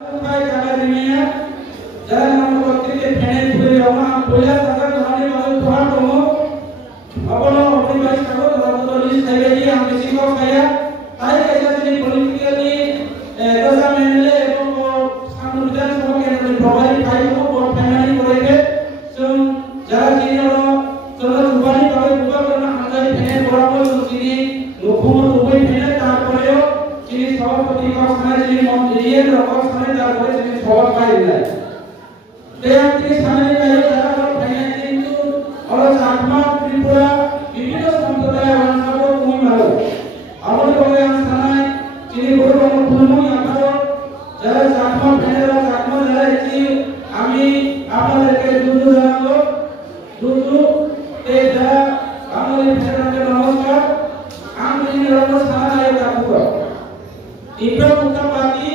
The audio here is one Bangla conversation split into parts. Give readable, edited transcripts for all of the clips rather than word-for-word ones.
কোথায় জায়গা দিনে যারা নাম করতে ফেনে ধরে আমার বইলা টাকা ধরে মানে তোমার কোনো আপন অপরিবাই সকল ধর্মদলি সাইডে আমি শিক্ষক ভাইয়া তাই কাজে তিনি পলিটিক্যালি গভর্নমেন্টে এবং সাংবিধান সভাকে প্রভাবী ফাইল ও ফ্যামিলি করে যারা জিনিস তোমরা সুবানি পাবে বুবা করে হাজার ফেনে বরাবর তিনি মুখ্যমন্ত্রী উভয় ফেনে তারপরেও তিনি সভাপতি কক্ষে যিনি মন্ত্রীর রকমে তারপরে তিনি সভা পাই যায় তিনি সামনে গিয়ে যারা ফেনে কিন্তু और चाकमा त्रिपुरा विभिन्न संप्रदाय भाषा मुई मारो आमर बगे स्थानाय चिनी बड़ बड़ भूमि आकारो যারা চাকমা ফেনেরা চাকমা যারা এসেছি আমি আপনাদেরকে দুধ জানাবো দুধ এই যারা আমাদের ফেনেরাকে নমস্কার আমি নিরব সাহায্য করব ইব্রা মুতাবাদি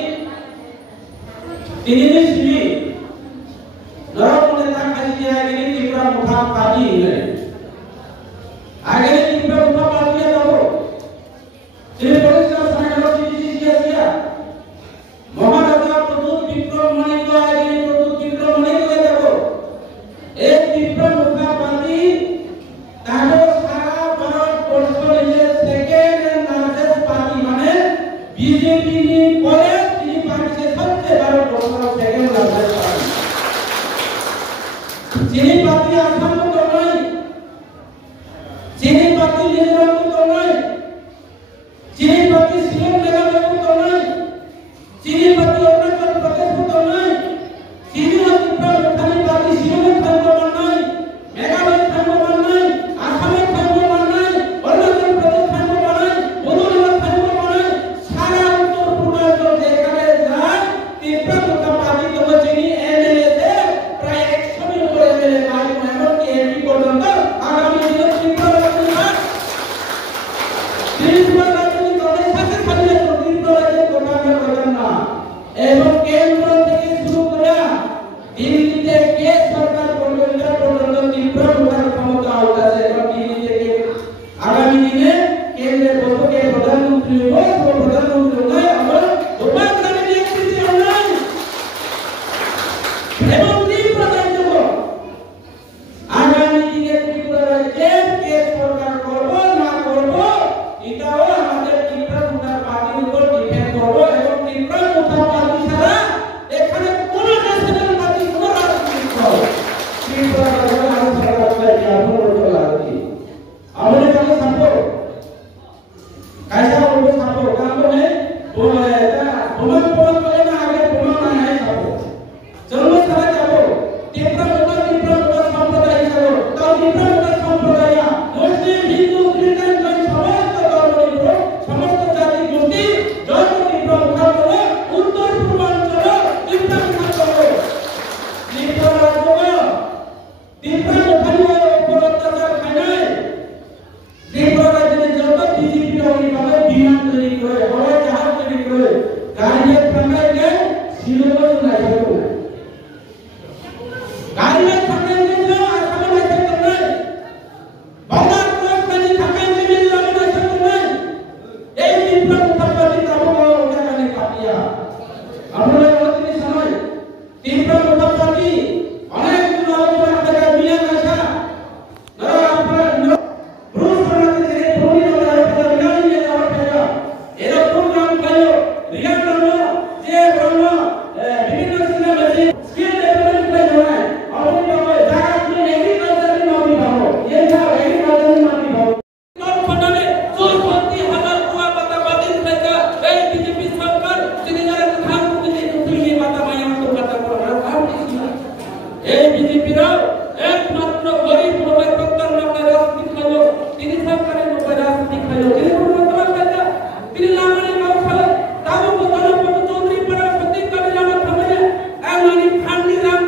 তিনি শিবি নরমনে তা কাজে আগে ইব্রা মুতাবাদি আগে ইব্রা মুতাবাদি দাও তিনি বলেছেন সাইডে চিঠি দিয়েছিয়া মহারাজা প্রদূত বিক্রম মণিক আগে প্রদূত বিক্রম মণিক দেখো এই ইব্রা মুতাবাদি তাহলে সারা ভারতবর্ষ নিজে সেকেন্ড লার্জেস্ট পার্টি মানে बीजेपी ने पहले तीन पार्टी से सबसे बड़ा टोटल सेकंड लार्जेस्ट पार्टी चीनी पार्टी आसाम को तो नहीं चीनी पार्टी मिजोरम को तो नहीं चीनी पार्टी शिलोंग मेघालय को तो नहीं चीनी पार्टी अरुणाचल प्रदेश को तो नहीं चीनी पार्टी शिलोंग में को नहीं मेघालय को नहीं आसाम को नहीं अरुणाचल प्रदेश को नहीं बोडोलैंड को नहीं सारा उत्तर पूर्वांचल যেখানে যায় তিব্রা মুতাবাদি তো যিনি এমএলএ তে প্রায় 100 জন করে এমএলএ পাই এমন কি এমপি পর্যন্ত আগামী দিনে ত্রিপুরা রাজনীতি দলের সাথে থাকলে ত্রিপুরা রাজ্যের কথা বলবেন না এবং কেন্দ্র থেকে শুরু করে দিল্লিতে কে সরকার করবে এটা পর্যন্ত ত্রিপুরা মুতার ক্ষমতা আছে এবং দিল্লি থেকে আগামী দিনে কেন্দ্রের বসকে প্রধানমন্ত্রী হয় প্রধানমন্ত্রী হয় আবার উপাচার্য নেতৃত্বে হয় এবং ত্রিপুরা রাজ্য আগামী দিনে ত্রিপুরা রাজ্যের কে সরকার করব না করব এটাও আমাদের ত্রিপুরা মুতার পার্টির উপর ডিপেন্ড করব এবং ত্রিপুরা মুতার পার্টি ছাড়া এখানে কোনো ন্যাশনাল পার্টি কোনো রাজনীতি করব ত্রিপুরা রাজ্যের আরো সরকার আপনার চলাতে আমাদের কাছে সম্ভব कैसा उनको सापो काम में वो बुमन बुमन बोले ना आगे बुमन ना है सापो चलो सारा जाओ तीव्र संप्रदाय चलो तो तीव्र संप्रदाय मुस्लिम हिंदू क्रिश्चियन जैन समस्त धर्म समस्त जाति गोष्ठी जय तीव्र मुखा बोले उत्तर पूर्वांचल तीव्र मुखा बोले तीव्र राज्य तीव्र मुखा ऊपर अत्याचार खाने तीव्र राज्य में जब बीजेपी होने वाले বিমান তৈরি করে হওয়ার জাহাজ তৈরি করে গাড়ির সঙ্গে গিয়ে শিলংও নাই হবে গাড়ির সঙ্গে গিয়ে আসামে নাই হবে বাংলার কোথায় থাকেন মিজোরামে নাই হবে এই ত্রিপুরা মুতাবাদি কাবো ওখানে কাটিয়া আমরা ওই সময় ত্রিপুরা মুতাবাদি অনেক দিন আলোচনা করে মিয়া ভাষা না আপনারা রুশ বানাতে থেকে ধনী হয়ে এরা প্রোগ্রাম করলো রিয়াল ব্রহ্ম যে ব্রহ্ম বিভিন্ন সিলেবাসে স্কিল ডেভেলপমেন্ট করে হয় আপনি ভাবে জায়গা দিয়ে এগ্রিকালচারের নামই ভাবো এটা এগ্রিকালচারের নামই ভাবো কম ফটালে 64,000 কুয়া পাতা বাতিল থেকে এই বিজেপি সরকার তিনি যারা ধান কুটি কুটি পাতা মায়া তো পাতা করা ভাব এই বিজেপিরা একমাত্র গরিব লোকের প্রত্যেক লোকের রাজনীতি খাইলো তিনি সরকারের লোকের রাজনীতি খাইলো তিনি তিনি লামানি কাউসালে তাবো বদল পদ চৌধুরী পড়া প্রতীক কালে জানা থামে এমনি খান্ডি রাম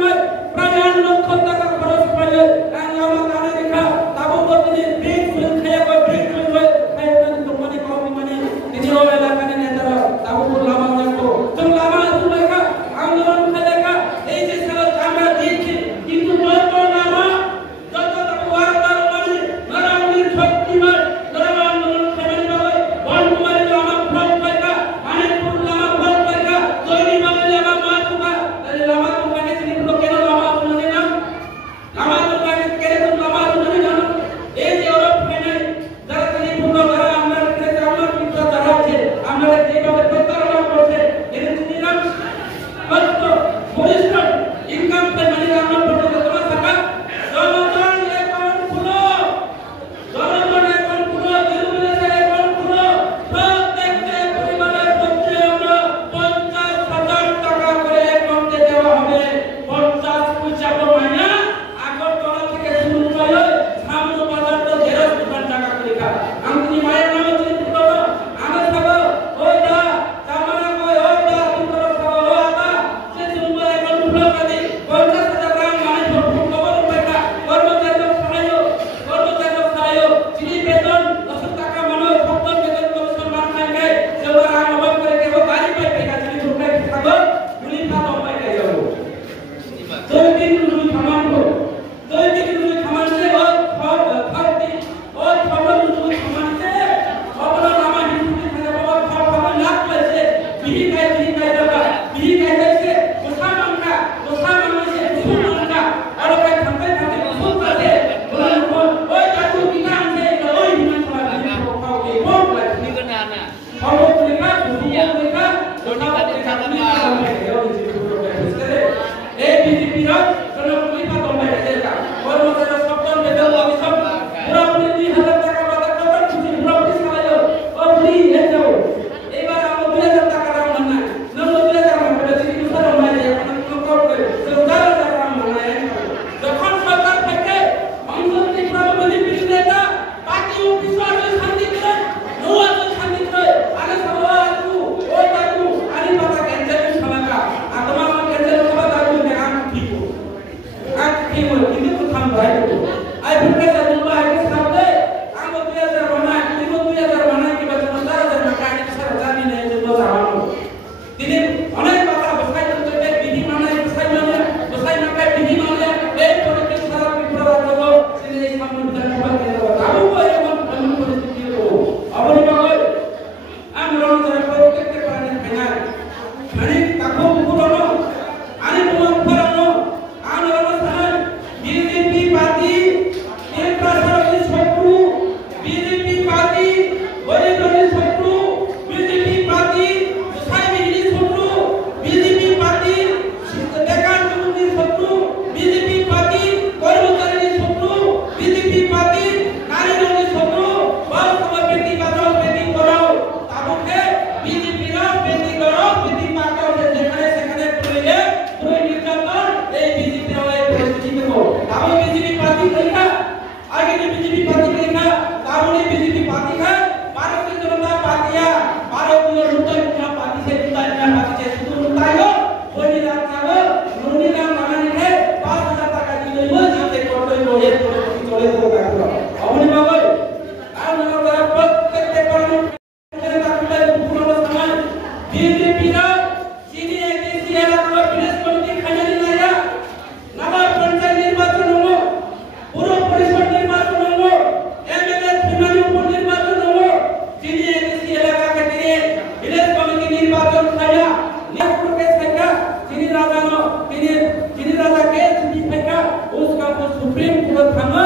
থামে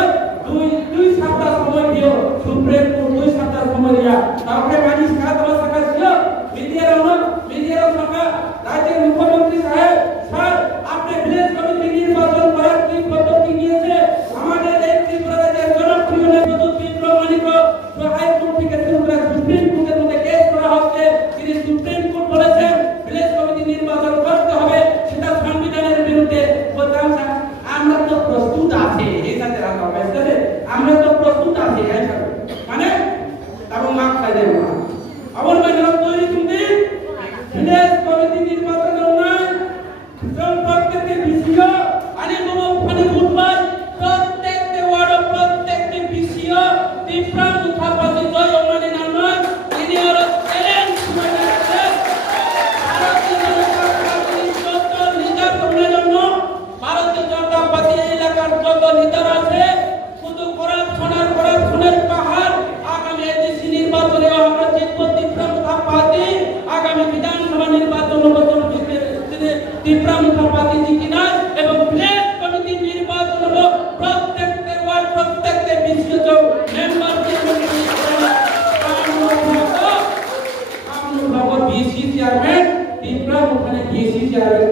দুই সপ্তাহ সময় দিও সুপ্রিম কোর্ট 2 সপ্তাহ সময় দিয়া তারপরে মানি সাত মাস ছিল মিডিয়ার সঙ্গে রাজ্যের মুখ্যমন্ত্রী সাহেব স্যার আপনি ভিলেজ কমিটি নির্বাচন করার কি পদ্ধতি নিয়েছে আমাদের এই ত্রিপুরা রাজ্যের জনপ্রিয় নেতা তীব্র মানিক হাইকোর্ট থেকে শুরু করে সুপ্রিম কোর্টের মধ্যে কেস করা হচ্ছে তিনি সুপ্রিম কোর্ট বলেছেন ভিলেজ কমিটি নির্বাচন করতে হবে সেটা সংবিধানের বিরুদ্ধে বলতাম স্যার আমরা তো প্রস্তুত আছি এই সাথে আমরা তো প্রস্তুত আছি মানে এবং মাপ খাই দেব আমার মানে তৈরি তুমি ভিলেজ কমিটি নির্বাচন নয় প্রত্যেকটি বিষয় আনি মানে বুধবার প্রত্যেকটি ওয়ার্ড প্রত্যেকটি বিষয় তীব্র মুখাপাতি জয় মানে নাম তিনি আর চ্যালেঞ্জ করে ভারতীয় জনতা পার্টির যত লিডার সম্মেলন ভারতীয় জনতা পার্টি এলাকার যত লিডার আছে শুধু করাপশনের পাহাড় আগামী এডিসি নির্বাচনে আমরা জিতব তীব্র মুখাপাতি আগামী বিধানসভা নির্বাচন তীব্র মুখাপাতি জিতি না এবং ভিলেজ কমিটি নির্বাচন হলো প্রত্যেকটি ওয়ার্ড প্রত্যেকটি বিশেষ মেম্বার বিসি চেয়ারম্যান তীব্র মুখানে বিসি চেয়ারম্যান